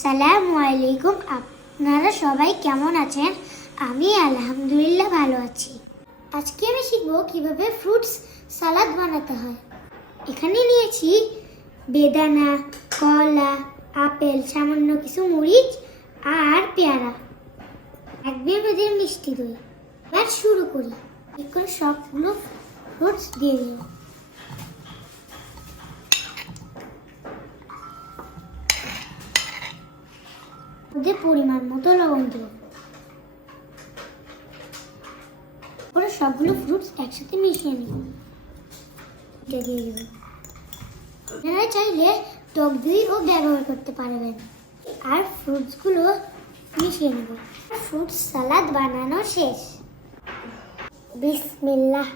আসসালামু আলাইকুম। আপনারা সবাই কেমন আছেন? আমি আলহামদুলিল্লাহ ভালো আছি। আজকে আমি শিখবো কিভাবে ফ্রুটস সালাদ বানাতে হয়। এখানে নিয়েছি বেদানা, কলা, আপেল, সামান্য কিছু মরিচ আর পেয়ারা, এক বেদের মিষ্টি দই। এবার শুরু করি। এখন সবগুলো ফ্রুটস দিয়ে দিই। ওদের পরিমাণ মতো লবণ দেব। ওরা সবগুলো ফ্রুটস একসাথে মিশিয়ে নেব। দিয়ে দেব। আপনারা চাইলে টক দইও ব্যবহার করতে পারবেন। আর ফ্রুটসগুলো মিশিয়ে নেব। ফ্রুট সালাদ বানানো শেষ। বিসমিল্লাহ।